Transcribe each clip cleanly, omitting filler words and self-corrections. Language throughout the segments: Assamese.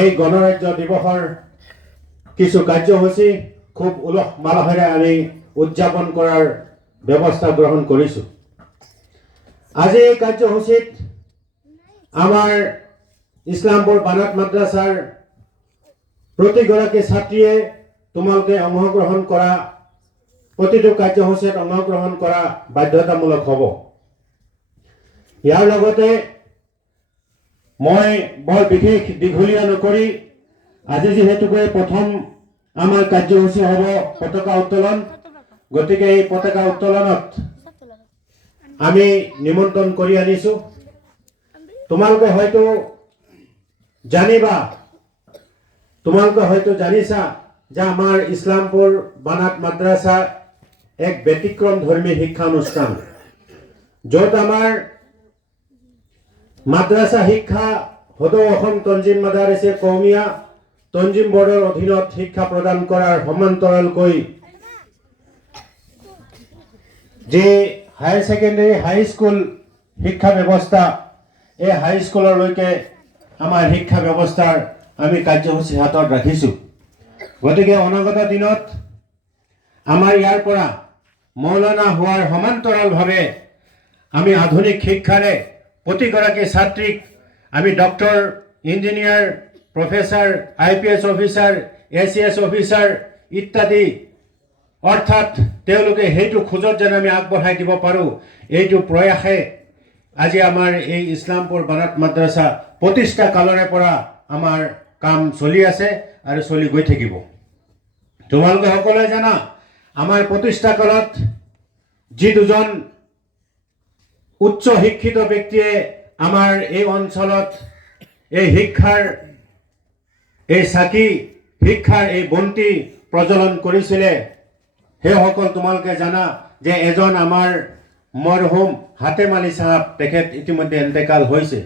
এই গণৰাজ্য দিৱসৰ কিছু কাৰ্যসূচী খুব উলহ মালহেৰে আমি উদযাপন কৰাৰ ব্যৱস্থা গ্ৰহণ কৰিছোঁ। আজি এই কাৰ্যসূচীত আমাৰ ইছলামপুৰ বানাত মাদ্ৰাছাৰ প্ৰতিগৰাকী ছাত্ৰীয়ে তোমালোকে অংশগ্ৰহণ কৰা প্ৰতিটো কাৰ্যসূচীত অংশগ্ৰহণ কৰা বাধ্যতামূলক হ'ব। ইয়াৰ লগতে মই বৰ বিশেষ দীঘলীয়া নকৰি আজি যিহেতুকে প্ৰথম আমাৰ কাৰ্যসূচী হ'ব পতাকা উত্তোলন, গতিকে এই পতাকা উত্তোলনত আমি নিমন্ত্ৰণ কৰি আনিছোঁ। তোমালোকে হয়তো জানিছা যে আমাৰ ইছলামপুৰ বানাত মাদ্ৰাছা এক ব্যতিক্ৰম ধৰ্মী শিক্ষানুষ্ঠান, য'ত আমাৰ মাদ্ৰাছা শিক্ষা সদৌ অসম তঞ্জিম মাদাৰিছে কৌমিয়া তঞ্জিম বৰ্ডৰ অধীনত শিক্ষা প্ৰদান কৰাৰ সমান্তৰালকৈ যে হায়াৰ ছেকেণ্ডেৰী হাইস্কুল শিক্ষা ব্যৱস্থা, এই হাইস্কুললৈকে আমাৰ শিক্ষা ব্যৱস্থাৰ আমি কাৰ্যসূচী হাতত ৰাখিছোঁ। গতিকে অনাগত দিনত আমাৰ ইয়াৰ পৰা মৌলানা হোৱাৰ সমান্তৰালভাৱে আমি আধুনিক শিক্ষাৰে প্ৰতিগৰাকী ছাত্ৰীক আমি doctor, engineer, professor, IPS officer, ACS officer ইত্যাদি, অৰ্থাৎ তেওঁলোকে সেইটো খোজত যেন আমি আগবঢ়াই দিব পাৰোঁ, এইটো প্ৰয়াসে আজি আমাৰ এই ইছলামপুৰ বানাত মাদ্ৰাছা প্ৰতিষ্ঠা কালৰে পৰা আমাৰ কাম চলি আছে আৰু চলি গৈ থাকিব। তোমালোকে সকলোৱে জানা আমাৰ প্ৰতিষ্ঠা কালত যি দুজন উচ্চ শিক্ষিত ব্যক্তিয়ে আমাৰ এই অঞ্চলত এই শিক্ষাৰ এই চাকি, শিক্ষাৰ এই বন্তি প্ৰজ্বলন কৰিছিলে, সেইসকল তোমালোকে জানা যে এজন আমাৰ মৰহুম হাতেম আলী চাহাব, তেখেত ইতিমধ্যে এন্তেকাল হৈছে।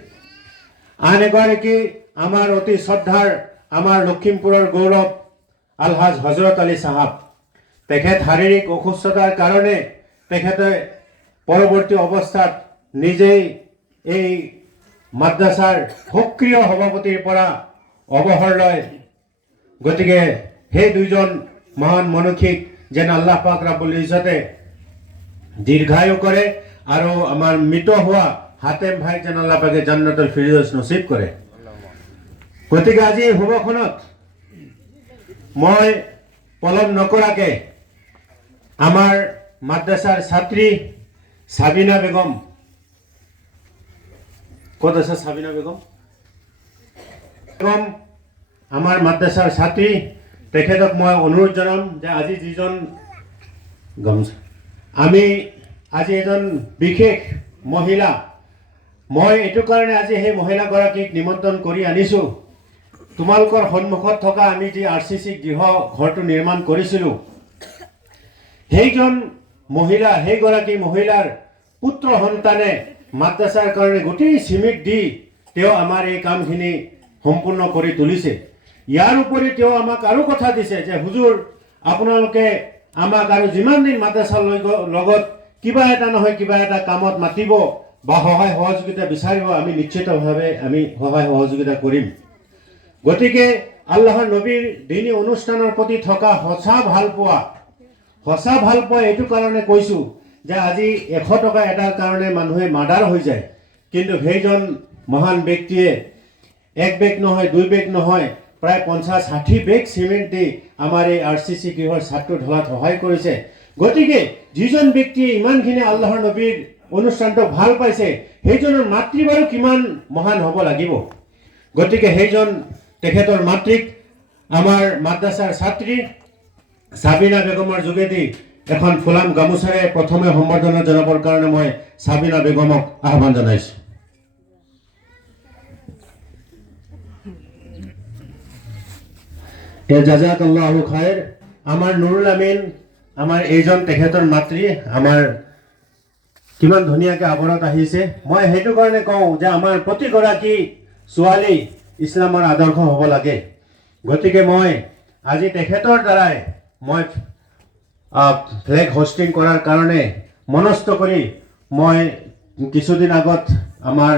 আন এগৰাকী আমাৰ অতি শ্ৰদ্ধাৰ আমাৰ লখিমপুৰৰ গৌৰৱ আলহাজ হজৰত আলী চাহাব, তেখেত শাৰীৰিক অসুস্থতাৰ কাৰণে তেখেতে পৰৱৰ্তী অৱস্থাত নিজেই এই মাদ্ৰাছাৰ সক্ৰিয় সভাপতিৰ পৰা অৱসৰ লয়। গতিকে সেই দুইজন মহান মনুষিক যেন আল্লাহ পাক ৰাব্বুল ইজ্জতে দীৰ্ঘায়ু কৰে আৰু আমাৰ মৃত হোৱা হাতেম ভাই যেন আল্লাহ পাকে জান্নাতুল ফিৰদৌছ নসিব কৰে। গতিকে আজি এই সভাখনত মই পলম নকৰাকে আমাৰ মাদ্ৰাছাৰ ছাত্ৰী সাবিনা বেগম, ক'ত আছে সাবিনা বেগম? আমাৰ মাদ্ৰাছাৰ ছাত্ৰী, তেখেতক মই অনুৰোধ জনাম যে আজি যিজন আমি আজি এজন বিশেষ মহিলা, মই এইটো কাৰণে আজি সেই মহিলাগৰাকীক নিমন্ত্ৰণ কৰি আনিছোঁ। তোমালোকৰ সন্মুখত থকা আমি যি RCC গৃহ ঘৰটো নিৰ্মাণ কৰিছিলোঁ, সেইজন মহিলা, সেইগৰাকী মহিলাৰ পুত্ৰ সন্তানে মাদ্ৰাছাৰ কাৰণে গোটেই চিমেণ্ট দি তেওঁ আমাৰ এই কামখিনি সম্পূৰ্ণ কৰি তুলিছে। ইয়াৰ উপৰি তেওঁ আমাক আৰু কথা দিছে যে হুজুৰ, আপোনালোকে আমাক আৰু যিমান দিন মাদ্ৰাছাৰ লগত কিবা এটা নহয় কিবা এটা কামত মাতিব বা সহায় সহযোগিতা বিচাৰিব, আমি নিশ্চিতভাৱে আমি সহায় সহযোগিতা কৰিম। গতিকে আল্লাহৰ নবীৰ দিনী অনুষ্ঠানৰ প্ৰতি থকা সঁচা ভালপোৱা এইটো কাৰণে কৈছোঁ যে আজি 100 টকা এটাৰ কাৰণে মানুহে মাৰ্ডাৰ হৈ যায়, কিন্তু সেইজন মহান ব্যক্তিয়ে 1 বেগ নহয় 2 বেগ নহয় প্ৰায় 50-60 বেগ চিমেণ্ট দি আমাৰ এই RCC গৃহৰ ছাদটো ঢলাত সহায় কৰিছে। গতিকে যিজন ব্যক্তিয়ে ইমানখিনি আল্লাহৰ নবীৰ অনুষ্ঠানটো ভাল পাইছে, সেইজনৰ মাতৃ বাৰু কিমান মহান হ'ব লাগিব। গতিকে সেইজন তেখেতৰ মাতৃক আমাৰ মাদ্ৰাছাৰ ছাত্ৰী সাবিনা বেগমৰ যোগেদি এখন ফুলাম গামোচাৰে প্ৰথমে সম্বৰ্ধনা জনাবৰ কাৰণে মই সাবিনা বেগমক আহ্বান জনাইছোঁ। জাজাকাল্লাহু খাইৰ। আমাৰ নুৰুল আমিন, আমাৰ এইজন তেখেতৰ মাতৃ, আমাৰ কিমান ধুনীয়াকৈ আৱৰত আহিছে। মই সেইটো কাৰণে কওঁ যে আমাৰ প্ৰতিগৰাকী ছোৱালী ইছলামৰ আদৰ্শ হ'ব লাগে। গতিকে মই আজি তেখেতৰ দ্বাৰাই মই ফ্লেগ হোষ্টিং কৰাৰ কাৰণে মনস্থ কৰি মই কিছুদিন আগত আমাৰ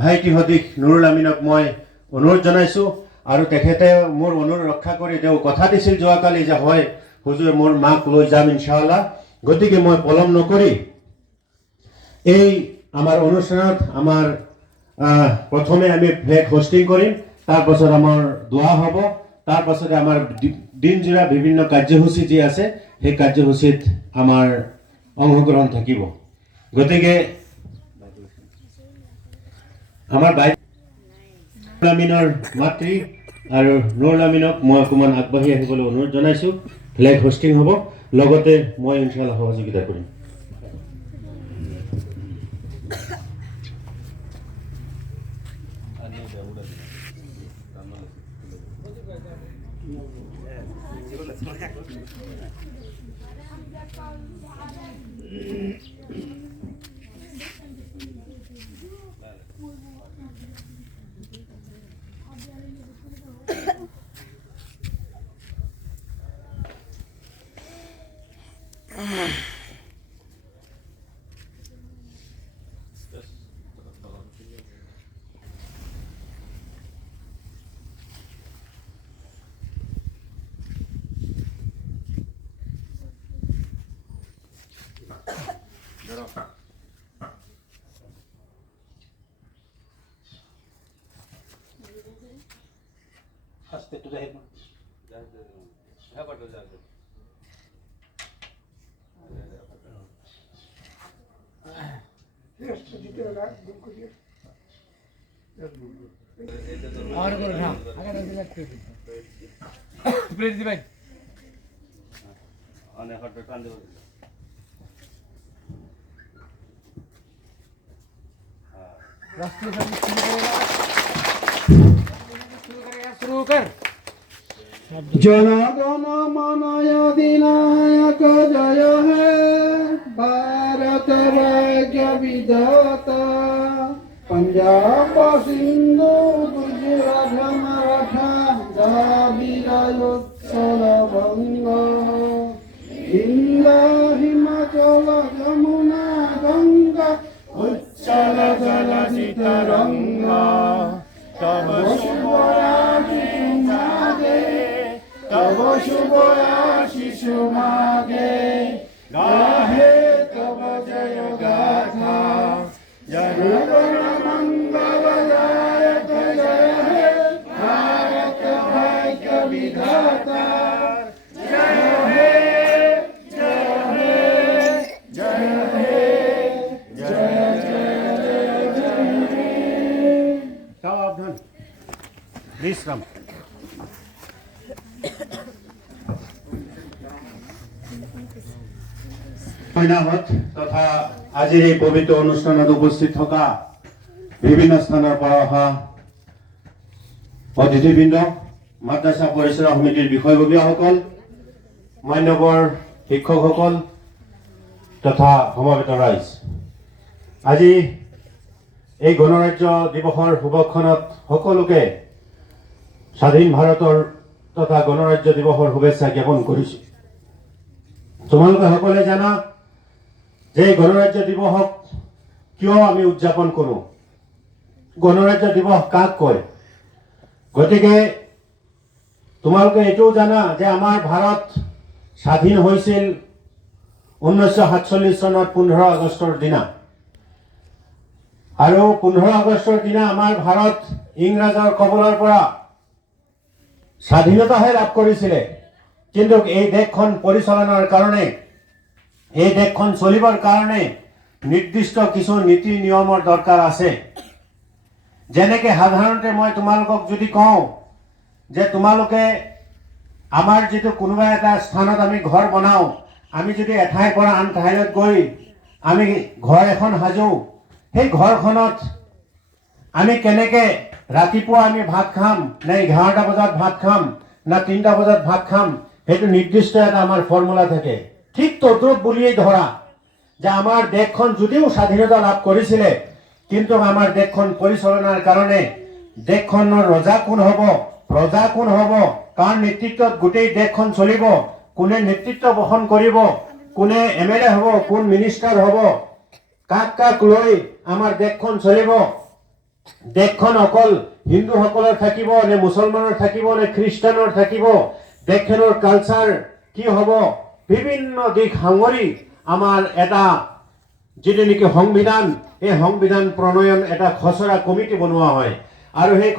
ভাইটি সদীক নুৰুল আমিনক মই অনুৰোধ জনাইছোঁ আৰু তেখেতে মোৰ অনুৰোধ ৰক্ষা কৰি তেওঁ কথা দিছিল যোৱাকালি যে হয় হুজুৰ মোৰ মাক লৈ যাম ইনশাআল্লাহ। গতিকে মই পলম নকৰি এই আমাৰ অনুষ্ঠানত আমাৰ প্ৰথমে আমি ফ্লেগ হোষ্টিং কৰিম, তাৰপাছত আমাৰ দোৱা হ'ব, তাৰপাছতে আমাৰ দিনজোৰা বিভিন্ন কাৰ্যসূচী যি আছে সেই কাৰ্যসূচীত আমাৰ অংশগ্ৰহণ থাকিব। গতিকে আমাৰ বাইদেউ আমিনৰ মাতৃ আৰু নুৰুল আমিনক মই অকণমান আগবাঢ়ি আহিবলৈ অনুৰোধ জনাইছোঁ। ফ্লেগ হোষ্টিং হ'ব, লগতে মই ইনশাআল্লাহ সহযোগিতা কৰিম। जनगण मन अधिनायक जय हे भारत भाग्य विधाता पंजाब सिंधु गुजरात मराठा द्राविड़ उत्कल बंग हिमाचल यमुना गंगा उच्चल जलधि तरंगा तब शुभ आशीष मागे तब शुभ आशीष मागे गाहे तब जय गाथा जनगण मंगलदायक जय हे भारत भाग्य विधाता जय हे जय हे जय हे जय जय जय सावधान विश्राम। মহিলাহত তথা আজিৰ এই পবিত্ৰ অনুষ্ঠানত উপস্থিত থকা বিভিন্ন স্থানৰ পৰা অহা অতিথিবৃন্দ, মাদ্ৰাসা পৰিচালনা সমিতিৰ বিষয়ববীয়াসকল, মান্যবৰ শিক্ষকসকল তথা সমবেত ৰাইজ, আজি এই গণৰাজ্য দিৱসৰ শুভক্ষণত সকলোকে স্বাধীন ভাৰতৰ তথা গণৰাজ্য দিৱসৰ শুভেচ্ছা জ্ঞাপন কৰিছোঁ। তোমালোকে সকলোৱে জানা যে গণৰাজ্য দিৱসক কিয় আমি উদযাপন কৰোঁ, গণৰাজ্য দিৱস কাক কয়। গতিকে তোমালোকে এইটোও জানা যে আমাৰ ভাৰত স্বাধীন হৈছিল 1947 চনত 15 আগষ্টৰ দিনা, আৰু 15 আগষ্টৰ দিনা আমাৰ ভাৰত ইংৰাজৰ কবলৰ পৰা স্বাধীনতাহে লাভ কৰিছিলে। কিন্তু এই দেশখন পৰিচালনাৰ কাৰণে, এই দেশখন চলিবৰ কাৰণে নিৰ্দিষ্ট কিছু নীতি নিয়মৰ দৰকাৰ আছে। যেনেকে সাধাৰণতে মই তোমালোকক যদি কওঁ যে তোমালোকে আমাৰ যিটো কোনোবা এটা স্থানত আমি ঘৰ বনাওঁ, আমি যদি এঠাইৰ পৰা আন ঠাইলৈ গৈ আমি ঘৰ এখন সাজো, সেই ঘৰখনত আমি কেনেকে ৰাতিপুৱা আমি ভাত খাম, নে 11টা বজাত ভাত খাম, না 3টা বজাত ভাত খাম, সেইটো নিৰ্দিষ্ট এটা আমাৰ ফৰ্মুলা থাকে। ঠিক তদ্ৰুপ বুলিয়েই ধৰা যে আমাৰ দেশখন যদিও স্বাধীনতা লাভ কৰিছিলে, কিন্তু আমাৰ দেশখন পৰিচালনাৰ কাৰণে দেশখনৰ ৰজা কোন হ'ব, প্ৰজা কোন হ'ব, কাৰ নেতৃত্বত গোটেই দেশখন চলিব, কোনে নেতৃত্ব বহন কৰিব, কোনে MLA হ'ব, কোন মিনিষ্টাৰ হ'ব, কাক কাক লৈ আমাৰ দেশখন চলিব, দেশখন অকল হিন্দুসকলৰ থাকিব নে মুছলমানৰ থাকিব নে খ্ৰীষ্টানৰ থাকিব, দেশখনৰ কালচাৰ কি হ'ব, বিভিন্ন দিশ সাঙুৰি আমাৰ এটা যিটো নেকি সংবিধান, এই সংবিধান প্ৰণয়ন এটা খচৰা কমিটি বনোৱা হয়। আৰু সেই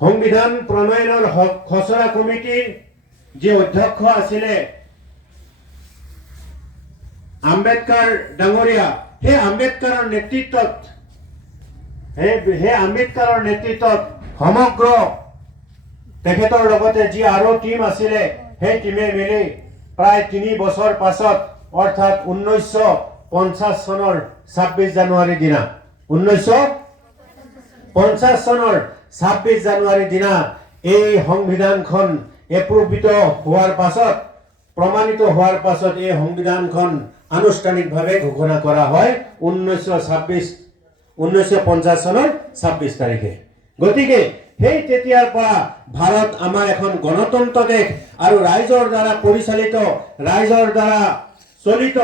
সংবিধান প্ৰণয়নৰ খচৰা কমিটিৰ যি অধ্যক্ষ আছিলে আম্বেদকাৰ ডাঙৰীয়া, সেই আম্বেদকাৰৰ নেতৃত্বত সমগ্ৰ তেখেতৰ লগতে যি আৰু টিম আছিলে, সেই টিমে মিলি প্ৰায় 3 বছৰ পাছত অৰ্থাৎ 1950 চনৰ 26 জানুৱাৰী দিনা 1950 চনৰ 26 জানুৱাৰী দিনা এই সংবিধানখন এপ্ৰুভিত হোৱাৰ পাছত, প্ৰমাণিত হোৱাৰ পাছত এই সংবিধানখন আনুষ্ঠানিকভাৱে ঘোষণা কৰা হয় 1950 চনৰ 26 তাৰিখে। গতিকে সেই তেতিয়াৰ পৰা ভাৰত আমাৰ এখন গণতন্ত্ৰ দেশ আৰু ৰাইজৰ দ্বাৰা পৰিচালিত, ৰাইজৰ দ্বাৰা চলিত,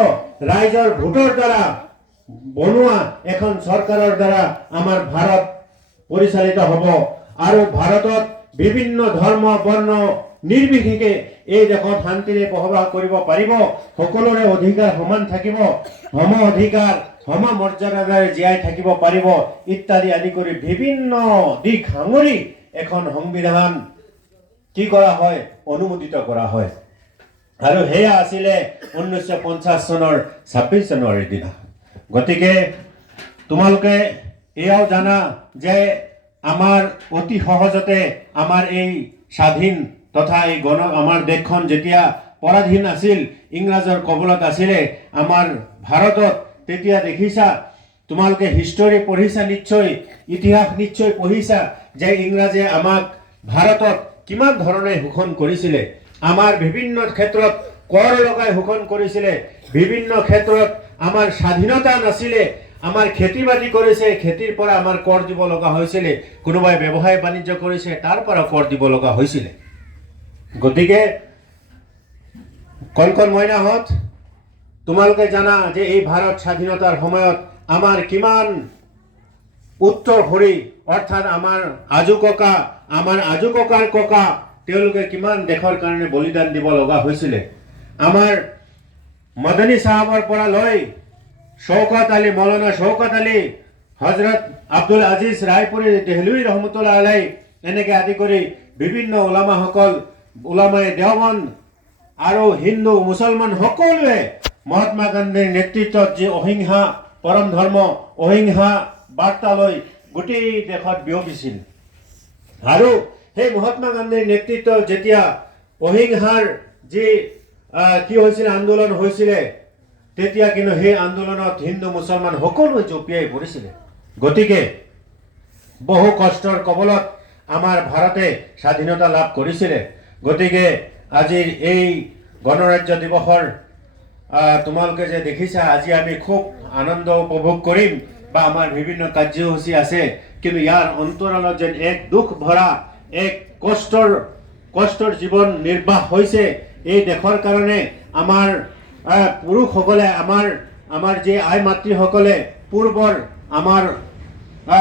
ৰাইজৰ ভোটৰ দ্বাৰা বনোৱা এখন চৰকাৰৰ দ্বাৰা আমাৰ ভাৰত পৰিচালিত হ'ব। আৰু ভাৰতত বিভিন্ন ধৰ্ম বৰ্ণ নিৰ্বিশেষে এই দেশত শান্তিৰে বসবাস কৰিব পাৰিব, সকলোৰে অধিকাৰ সমান থাকিব, সম অধিকাৰ সম মৰ্যাদাৰে জীয়াই থাকিব পাৰিব ইত্যাদি আদি কৰি বিভিন্ন দিশ সাঙুৰি এখন সংবিধান কি কৰা হয়, অনুমোদিত কৰা হয়। আৰু সেয়া আছিলে 1950 চনৰ 26 জানুৱাৰীৰ দিনা। গতিকে তোমালোকে এয়াও জানা যে আমাৰ অতি সহজতে আমাৰ এই স্বাধীন তথা এই আমাৰ দেশখন যেতিয়া পৰাধীন আছিল, ইংৰাজৰ কবলত আছিলে, আমাৰ ভাৰতত তেতিয়া দেখিছা, তোমালোকে হিষ্টৰী পঢ়িছা নিশ্চয়, ইতিহাস নিশ্চয় পঢ়িছা যে ইংৰাজে আমাক ভাৰতত কিমান ধৰণে শোষণ কৰিছিলে। আমাৰ বিভিন্ন ক্ষেত্ৰত কৰ লগাই শোষণ কৰিছিলে, বিভিন্ন ক্ষেত্ৰত আমাৰ স্বাধীনতা নাছিলে, আমাৰ খেতি বাতি কৰিছে, খেতিৰ পৰা আমাৰ কৰ দিব লগা হৈছিলে, কোনোবাই ব্যৱসায় বাণিজ্য কৰিছে তাৰ পৰা কৰ দিব লগা হৈছিলে। গতিকে কণ মইনাহঁত, তোমালোকে জানা যে এই ভাৰত স্বাধীনতাৰ সময়ত আমাৰ কিমান উত্তৰসূৰী অৰ্থাৎ আমাৰ আজু ককা, আমাৰ আজু ককাৰ ককা, তেওঁলোকে কিমান দেশৰ কাৰণে বলিদান দিব লগা হৈছিলে। আমাৰ মদনী চাহাবৰ পৰা লৈ শৌকত আলী, মৌলানা শৌকত আলী, হজৰত আব্দুল আজিজ ৰায়পুৰী দেহলুই ৰহমতুল্লাহ আলাই, এনেকৈ আদি কৰি বিভিন্ন ওলামাসকল, ওলামায়ে দেওবন্দ আৰু হিন্দু মুছলমান সকলোৱে মহাত্মা গান্ধীৰ নেতৃত্বত যি অহিংসা পৰম ধৰ্ম, অহিংসা বাৰ্তালৈ গোটেই দেশত বিয়পিছিল। আৰু সেই মহাত্মা গান্ধীৰ নেতৃত্বত যেতিয়া অহিংসাৰ যি কি হৈছিলে, আন্দোলন হৈছিলে, তেতিয়া কিন্তু সেই আন্দোলনত হিন্দু মুছলমান সকলোৱে জঁপিয়াই পৰিছিলে। গতিকে বহু কষ্টৰ কবলত আমাৰ ভাৰতে স্বাধীনতা লাভ কৰিছিলে। গতিকে আজিৰ এই গণৰাজ্য দিৱসৰ তোমালোকে যে দেখিছা, আজি আমি খুব আনন্দ উপভোগ কৰিম বা আমাৰ বিভিন্ন কাৰ্যসূচী আছে, কিন্তু ইয়াৰ অন্তৰালত যেন এক দুখ ভৰা, এক কষ্টৰ জীৱন নিৰ্বাহ হৈছে। এই দেশৰ কাৰণে আমাৰ পুৰুষসকলে, আমাৰ যে আই মাতৃসকলে, আমাৰ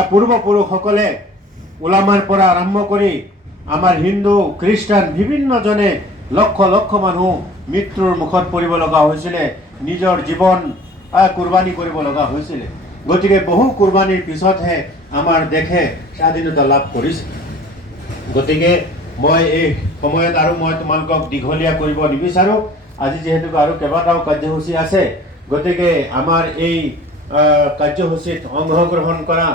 পূৰ্বপুৰুষসকলে ওলামাৰ পৰা আৰম্ভ কৰি আমাৰ হিন্দু খ্ৰীষ্টান বিভিন্নজনে লক্ষ লক্ষ মানুহ মৃত্যুৰ মুখত পৰিব লগা হৈছিলে, নিজৰ জীৱন কুৰবানী কৰিব লগা হৈছিলে। গতিকে বহু কুৰবানীৰ পিছতহে আমাৰ দেশে স্বাধীনতা লাভ কৰিছে। গতিকে মই এই সময়ত আৰু মই তোমালোকক দীঘলীয়া কৰিব নিবিচাৰোঁ। আজি যিহেতু আৰু কেইবাটাও কাৰ্যসূচী আছে, গতিকে আমাৰ এই কাৰ্যসূচীত অংশগ্ৰহণ কৰা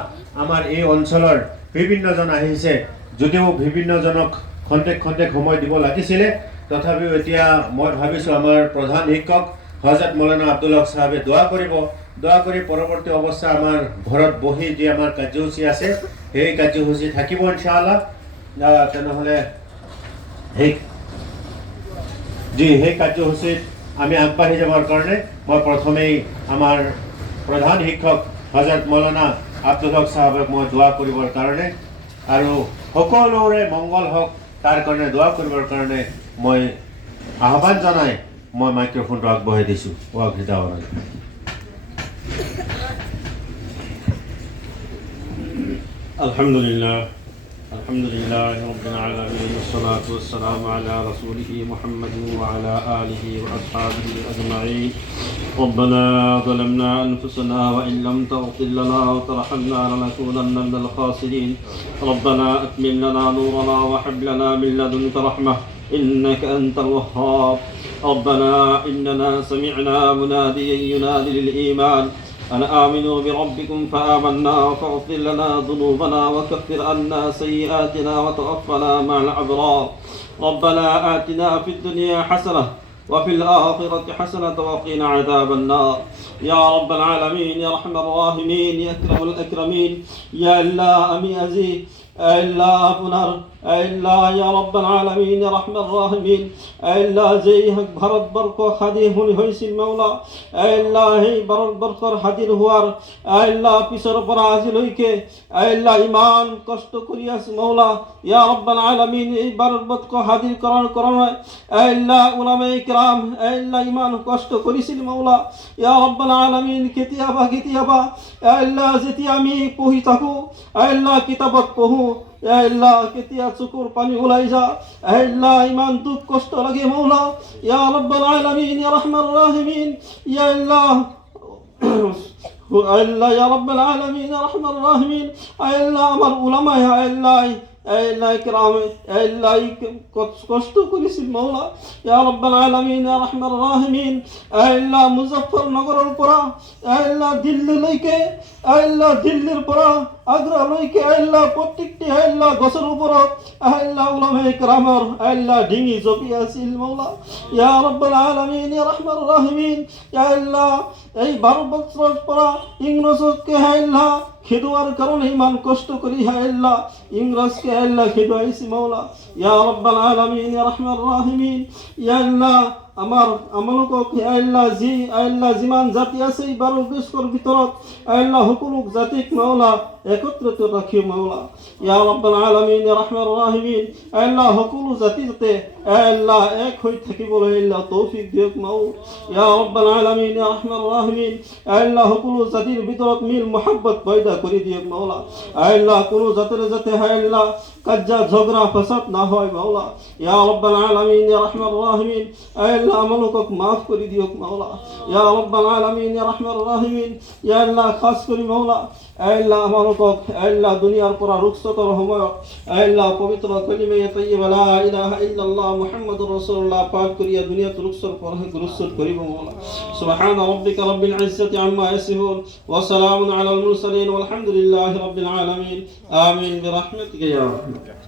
আমাৰ এই অঞ্চলৰ বিভিন্নজন আহিছে, যদিও বিভিন্নজনক খন্তেক সময় দিব লাগিছিলে, তথাপিও এতিয়া মই ভাবিছোঁ আমাৰ প্ৰধান শিক্ষক হজৰত মৌলানা আব্দুল হক চাহাবে দোৱা কৰিব, দোৱা কৰি পৰৱৰ্তী অৱস্থা আমাৰ ঘৰত বহি যি আমাৰ কাৰ্যসূচী আছে সেই কাৰ্যসূচী থাকিব ইনশাআল্লাহ। তেনেহ'লে সেই কাৰ্যসূচীত আমি আগবাঢ়ি যাবৰ কাৰণে মই প্ৰথমেই আমাৰ প্ৰধান শিক্ষক হজৰত মৌলানা আব্দুল হক চাহাবক মই দোৱা কৰিবৰ কাৰণে আৰু সকলোৰে মংগল হওক তাৰ কাৰণে দোৱা কৰিবৰ কাৰণে মই আহ্বান জনাই মই মাইক্ৰফোনটো আগবঢ়াই দিছোঁ। الحمد لله رب العالمين والصلاة والسلام على رسوله محمد وعلى آله وأصحابه أجمعين. ربنا ظلمنا أنفسنا وإن لم تغفر لنا وترحمنا لنكونن من الخاسرين. ربنا أتمم لنا نورنا وهب لنا من لدنك رحمة إنك أنت الوهاب. ربنا إننا سمعنا مناديا ينادي للإيمان أن آمنوا بربكم فآمنا فاغفر لنا ذنوبنا وكفر عنا سيئاتنا وتوفنا مع الأبرار. ربنا آتنا في الدنيا حسنة وفي الآخرة حسنة وقنا عذاب النار. يا رب العالمين يا أرحم الراحمين يا أكرم الأكرمين يا الله أمي أزي إلا أبنر إلا يا رب العالمين يا رحم الراحمين إلا زي ভরত বরক খাদি হুনি হইছিল মাওলা إلا হে ভরত বরকর হাদির হুয়ার إلا পিছর পর আজিল হইকে إلا ঈমান কষ্ট করিয়াস মাওলা ইয়া রব্বাল আলামিন এই ভরত বরক হাদির করণ إلا উলামায়ে কিরাম إلا ঈমান কষ্ট করিছিল মাওলা ইয়া রব্বাল আলামিন কিতিয়াবা إلا যেতি আমি পঢ়ি থাকো إلا কিতাবত পঢ়ো আল্লাহ কেতিয়া চকুর পানি ওলাই যা আল্লাহ ইমান দুঃখ কষ্ট লাগে মাওলা ইয়া রাব্বাল আলামিন ইয়া রাহমার রাহিমিন ইয়া আল্লাহ আল্লাহ ইয়া রাব্বাল আলামিন ইয়া রাহমার রাহিমিন আল্লাহ আমার উলামা আল্লাহ আল্লাহ کرام আল্লাহ কষ্ট করেছিল মাওলা ইয়া রাব্বাল আলামিন ইয়া রাহমার রাহিমিন আল্লাহ মুজফফরনগরের পর আল্লাহ দিল্লি লইকে আল্লাহ দিল্লির পর আগ্রা লইকে আল্লাহ প্রত্যেকটি আল্লাহ গছর উপর আল্লাহ উলামায়ে کرامর আল্লাহ ডিঙি জপি আছিল মাওলা ইয়া রাব্বাল আলামিন ইয়া রাহমার রাহিমিন ইয়া আল্লাহ এই 12 বছর পর ইংরেজকে আল্লাহ খেদোয়ার কারণে ইমান কষ্ট করি আল্লাহ ইংরেজকে আল্লাহ খেদোয়াইছি মাওলা ইয়া রাব্বাল আলামিন ইয়া রাহমার রাহিমিন ইয়া আল্লাহ আমার আমলক আল্লাহ জি আল্লাহ জিমান জাতি আছে 12 দেশের ভিতৰত আল্লাহ হুকুমক জাতিক মাওলা একত্রিত রাখিও মাওলা ইয়া রাব্বাল আলামিন ইয়া রাহমার রাহিমিন আল্লাহ সকলো জাতিতে আল্লাহ এক হৈ থাকিবলৈ আল্লাহ তৌফিক দিয়ক মাওলা ইয়া রাব্বাল আলামিন ইয়া রাহমার রাহিমিন আল্লাহ সকলো জাতিৰ ভিতৰত মিল মোহাব্বত পয়দা কৰি দিয়ক মাওলা আল্লাহ কোনো জাতিৰ যাতে আল্লাহ কাজ্জা ঝগড়া ফাসাদ না হয় মাওলা ইয়া রাব্বাল আলামিন ইয়া রাহমার রাহিমিন আল্লাহ আমলকক মাফ করে দিয়ক মাওলা ইয়া রাব্বাল আলামিন ইয়া রাহমার রাহিমিন ইয়া আল্লাহ খাস করে মাওলা আল্লাহ আমলকক আল্লাহ দুনিয়ার পর রুখসতর সময় আল্লাহ পবিত্র কালিমে তাইয়্যিবা লা ইলাহা ইল্লাল্লাহ মুহাম্মাদুর রাসূলুল্লাহ পাক করিয়া দুনিয়াত রুখসত পর গুরুসত করিব মাওলা সুবহান রাব্বিকা রাব্বিল ইজ্জাতি আম্মা ইয়াসিফুন ওয়া সালামুন আলাল মুরসালিন ওয়াল হামদুলিল্লাহি রাব্বিল আলামিন আমিন বিরহমাতিকা ইয়া রাহমান